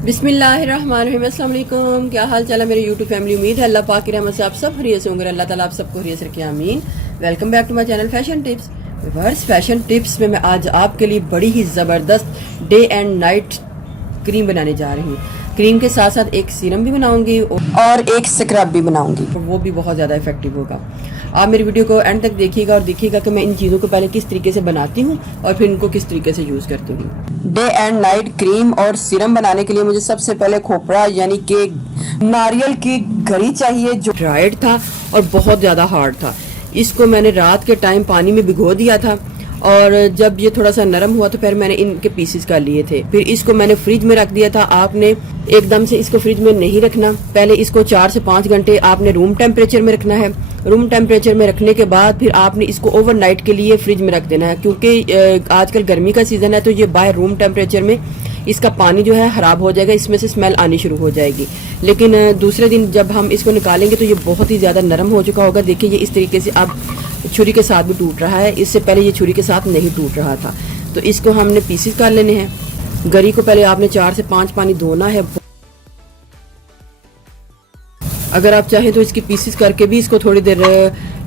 बिस्मिल्लाहिर्रहमानिर्रहीम। अस्सलाम वालेकुम। क्या हाल चाल है मेरे यूट्यूब फैमिली। उम्मीद है अल्लाह पाक की रहमत से आप सब खैरियत से होंगे। अल्लाह ताला आप सबको खैरियत से रखे, आमीन। Welcome back to my channel fashion tips. Viewers, fashion tips में मैं आज आपके लिए बड़ी ही ज़बरदस्त डे एंड नाइट क्रीम बनाने जा रही हूँ। क्रीम के साथ साथ एक सीरम भी बनाऊंगी और एक स्क्रब भी बनाऊंगी, वो भी बहुत ज़्यादा इफेक्टिव होगा। आप मेरी वीडियो को एंड तक देखिएगा और देखिएगा कि मैं इन चीज़ों को पहले किस तरीके से बनाती हूँ और फिर इनको किस तरीके से यूज़ करती हूँ। डे एंड नाइट क्रीम और सीरम बनाने के लिए मुझे सबसे पहले खोपड़ा यानी कि नारियल की गरी चाहिए, जो ड्राइड था और बहुत ज़्यादा हार्ड था। इसको मैंने रात के टाइम पानी में भिगो दिया था और जब ये थोड़ा सा नरम हुआ तो फिर मैंने इनके पीसेस कर लिए थे। फिर इसको मैंने फ्रिज में रख दिया था। आपने एकदम से इसको फ्रिज में नहीं रखना, पहले इसको 4 से 5 घंटे आपने रूम टेम्परेचर में रखना है। रूम टेम्परेचर में रखने के बाद फिर आपने इसको ओवरनाइट के लिए फ्रिज में रख देना है, क्योंकि आजकल गर्मी का सीज़न है तो ये बाहर रूम टेम्परेचर में इसका पानी जो है ख़राब हो जाएगा, इसमें से स्मेल आनी शुरू हो जाएगी। लेकिन दूसरे दिन जब हम इसको निकालेंगे तो ये बहुत ही ज़्यादा नरम हो चुका होगा। देखिए ये इस तरीके से अब छुरी के साथ भी टूट रहा है, इससे पहले ये छुरी के साथ नहीं टूट रहा था। तो इसको हमने पीसेस कर लेने हैं। गरी को पहले आपने 4 से 5 पानी धोना है। अगर आप चाहें तो इसके पीसेस करके भी इसको थोड़ी देर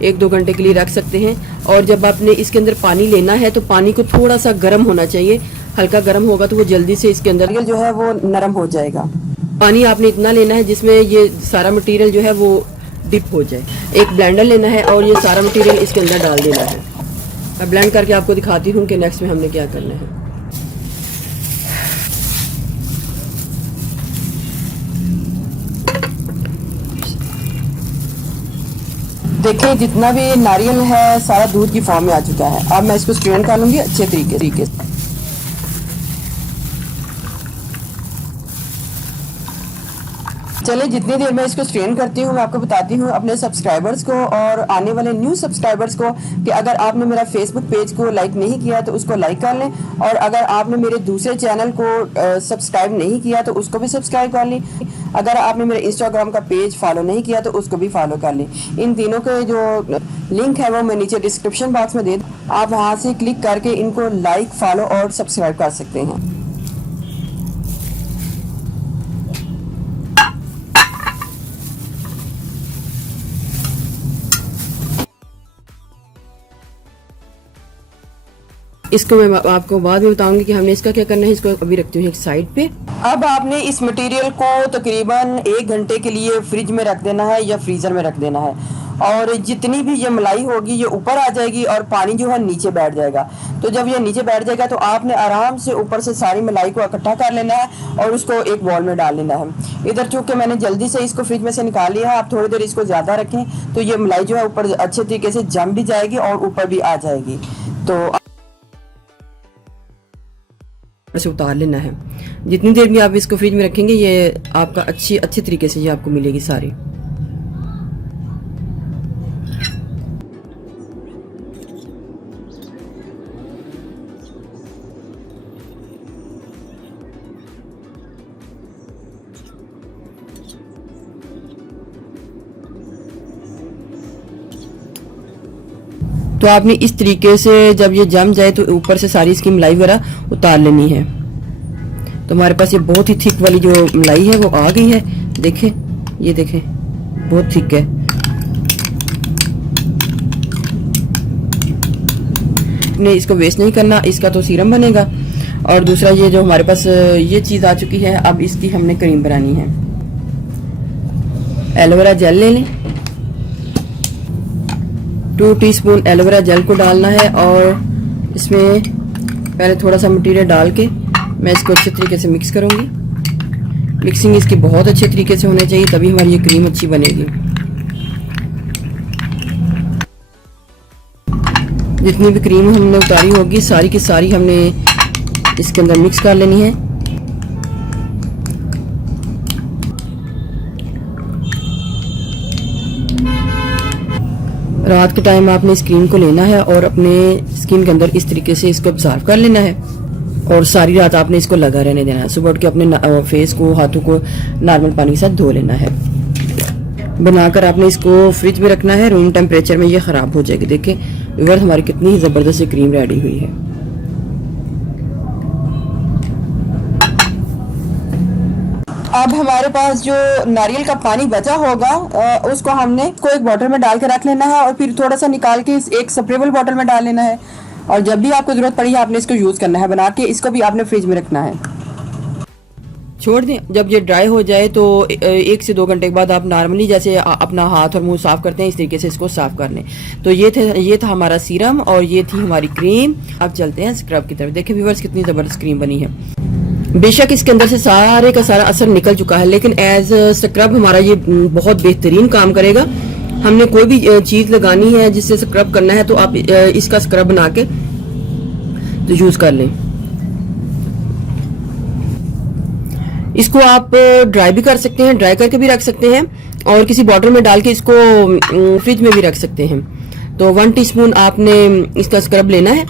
1-2 घंटे के लिए रख सकते हैं। और जब आपने इसके अंदर पानी लेना है तो पानी को थोड़ा सा गर्म होना चाहिए, हल्का गर्म होगा तो वो जल्दी से इसके अंदर जो है वो नरम हो जाएगा। पानी आपने इतना लेना है जिसमें ये सारा मटेरियल जो है वो डिप हो जाए। एक ब्लेंडर लेना है और ये सारा मटेरियल इसके अंदर डाल देना है। मैं ब्लेंड करके आपको दिखाती हूँ कि नेक्स्ट में हमने क्या करना है। देखिए जितना भी नारियल है सारा दूध की फॉर्म में आ चुका है। अब मैं इसको स्ट्रेन कर लूंगी अच्छे तरीके से। चलिए जितनी देर मैं इसको स्ट्रेन करती हूँ मैं आपको बताती हूँ अपने सब्सक्राइबर्स को और आने वाले न्यू सब्सक्राइबर्स को कि अगर आपने मेरा फेसबुक पेज को लाइक नहीं किया तो उसको लाइक कर लें, और अगर आपने मेरे दूसरे चैनल को सब्सक्राइब नहीं किया तो उसको भी सब्सक्राइब कर लें। अगर आपने मेरे इंस्टाग्राम का पेज फॉलो नहीं किया तो उसको भी फॉलो कर लें। इन तीनों के जो लिंक है वो मैं नीचे डिस्क्रिप्शन बॉक्स में दे दूँ, आप वहाँ से क्लिक करके इनको लाइक, फॉलो और सब्सक्राइब कर सकते हैं। इसको मैं आपको बाद में बताऊंगी कि हमने इसका क्या करना है। इसको अभी रखती हूँ एक साइड पे। अब आपने इस मटेरियल को तकरीबन 1 घंटे के लिए फ्रिज में रख देना है या फ्रीजर में रख देना है, और जितनी भी ये मलाई होगी ये ऊपर आ जाएगी और पानी जो है नीचे बैठ जाएगा। तो जब ये नीचे बैठ जाएगा तो आपने आराम से ऊपर से सारी मलाई को इकट्ठा कर लेना है और उसको एक बॉल में डाल लेना है। इधर चूंकि मैंने जल्दी से इसको फ्रिज में से निकाल लिया है, आप थोड़ी देर इसको ज़्यादा रखें तो ये मलाई जो है ऊपर अच्छे तरीके से जम भी जाएगी और ऊपर भी आ जाएगी। तो से उतार लेना है। जितनी देर में आप इसको फ्रिज में रखेंगे ये आपका अच्छे तरीके से ये आपको मिलेगी सारी। तो आपने इस तरीके से जब ये जम जाए तो ऊपर से सारी इसकी मलाई वगैरह उतार लेनी है। तो हमारे पास ये बहुत ही थिक वाली जो मलाई है वो आ गई है। देखें, ये देखें बहुत थिक है। ने इसको वेस्ट नहीं करना, इसका तो सीरम बनेगा। और दूसरा ये जो हमारे पास ये चीज़ आ चुकी है, अब इसकी हमने क्रीम बनानी है। एलोवेरा जेल ले लें, 2 टीस्पून एलोवेरा जेल को डालना है और इसमें पहले थोड़ा सा मटेरियल डाल के मैं इसको अच्छे तरीके से मिक्स करूँगी। मिक्सिंग इसकी बहुत अच्छे तरीके से होनी चाहिए, तभी हमारी ये क्रीम अच्छी बनेगी। जितनी भी क्रीम हमने उतारी होगी सारी की सारी हमने इसके अंदर मिक्स कर लेनी है। रात के टाइम आपने इस क्रीम को लेना है और अपने स्किन के अंदर इस तरीके से इसको ऑब्जर्व कर लेना है और सारी रात आपने इसको लगा रहने देना है। सुबह उठ के अपने फेस को, हाथों को नॉर्मल पानी के साथ धो लेना है। बनाकर आपने इसको फ्रिज में रखना है, रूम टेम्परेचर में ये ख़राब हो जाएगी। देखिए व्यूअर्स हमारी कितनी ज़बरदस्त क्रीम रेडी हुई है। अब हमारे पास जो नारियल का पानी बचा होगा उसको हमने एक बॉटल में डाल के रख लेना है और फिर थोड़ा सा निकाल के एक स्प्रेबल बॉटल में डाल लेना है। और जब भी आपको जरूरत पड़ी आपने इसको यूज करना है बना के, इसको भी आपने फ्रिज में रखना है। छोड़ दें, जब ये ड्राई हो जाए तो 1 से 2 घंटे के बाद आप नॉर्मली जैसे अपना हाथ और मुंह साफ करते हैं इस तरीके से इसको साफ कर लें। तो ये था हमारा सीरम और ये थी हमारी क्रीम। अब चलते हैं स्क्रब की तरफ। देखिए व्यूअर्स कितनी जबरदस्त क्रीम बनी है। बेशक इसके अंदर से सारे का सारा असर निकल चुका है, लेकिन एज स्क्रब हमारा ये बहुत बेहतरीन काम करेगा। हमने कोई भी चीज लगानी है जिससे स्क्रब करना है तो आप इसका स्क्रब बना के तो यूज कर लें। इसको आप ड्राई भी कर सकते हैं, ड्राई करके भी रख सकते हैं और किसी बॉटल में डाल के इसको फ्रिज में भी रख सकते हैं। तो 1 टीस्पून आपने इसका स्क्रब लेना है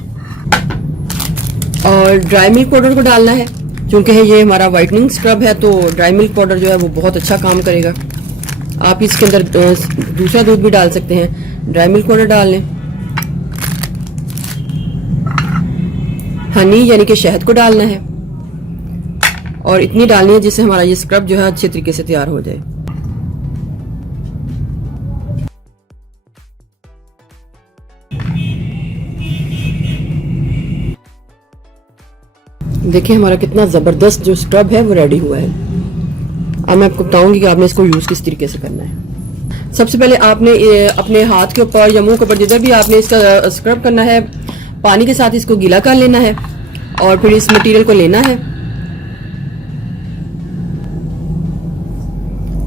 और ड्राई मिल्क पाउडर को डालना है। क्योंकि ये हमारा वाइटनिंग स्क्रब है तो ड्राई मिल्क पाउडर जो है वो बहुत अच्छा काम करेगा। आप इसके अंदर दूसरा दूध भी डाल सकते हैं। ड्राई मिल्क पाउडर डाल लें। हनी यानी कि शहद को डालना है और इतनी डालनी है जिससे हमारा ये स्क्रब जो है अच्छे तरीके से तैयार हो जाए। देखिए हमारा कितना जबरदस्त जो स्क्रब है वो रेडी हुआ है। अब मैं आपको बताऊंगी कि आपने इसको यूज किस तरीके से करना है। सबसे पहले आपने अपने हाथ के ऊपर या मुंह के ऊपर जिधर भी आपने इसका स्क्रब करना है पानी के साथ इसको गीला कर लेना है और फिर इस मटेरियल को लेना है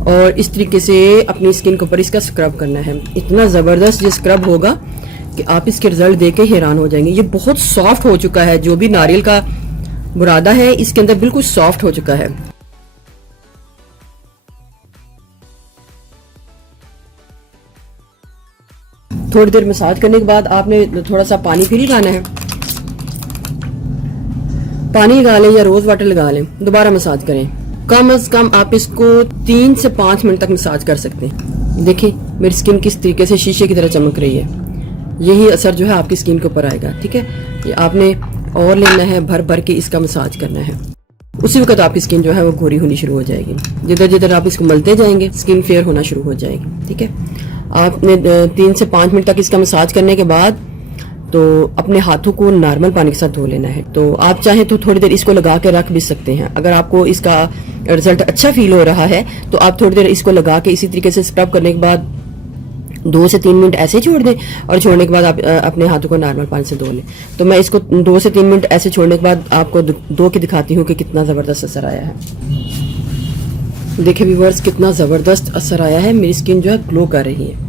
और इस तरीके से अपनी स्किन के ऊपर इसका स्क्रब करना है। इतना जबरदस्त ये स्क्रब होगा कि आप इसके रिजल्ट देख के हैरान हो जाएंगे। ये बहुत सॉफ्ट हो चुका है। जो भी नारियल का बुरादा है इसके अंदर बिल्कुल सॉफ्ट हो चुका है। थोड़ी देर मसाज करने के बाद आपने थोड़ा सा पानी फिर लगाना है। पानी लगा लें या रोज वाटर लगा लें, दोबारा मसाज करें। कम से कम आप इसको 3 से 5 मिनट तक मसाज कर सकते हैं। देखिए मेरी स्किन किस तरीके से शीशे की तरह चमक रही है। यही असर जो है आपकी स्किन के ऊपर आएगा। ठीक है, ये आपने और लेना है, भर भर के इसका मसाज करना है। उसी वक्त आपकी स्किन जो है वो गोरी होनी शुरू हो जाएगी। जिधर जिधर आप इसको मलते जाएंगे स्किन फेयर होना शुरू हो जाएगी। ठीक है, आपने 3 से 5 मिनट तक इसका मसाज करने के बाद तो अपने हाथों को नॉर्मल पानी के साथ धो लेना है। तो आप चाहें तो थोड़ी देर इसको लगा के रख भी सकते हैं। अगर आपको इसका रिजल्ट अच्छा फील हो रहा है तो आप थोड़ी देर इसको लगा के इसी तरीके से स्क्रब करने के बाद 2 से 3 मिनट ऐसे छोड़ दें और छोड़ने के बाद आप अपने हाथों को नॉर्मल पानी से धो लें। तो मैं इसको 2 से 3 मिनट ऐसे छोड़ने के बाद आपको धो के दिखाती हूँ कि कितना ज़बरदस्त असर आया है। देखिए व्यूअर्स कितना ज़बरदस्त असर आया है। मेरी स्किन जो है ग्लो कर रही है।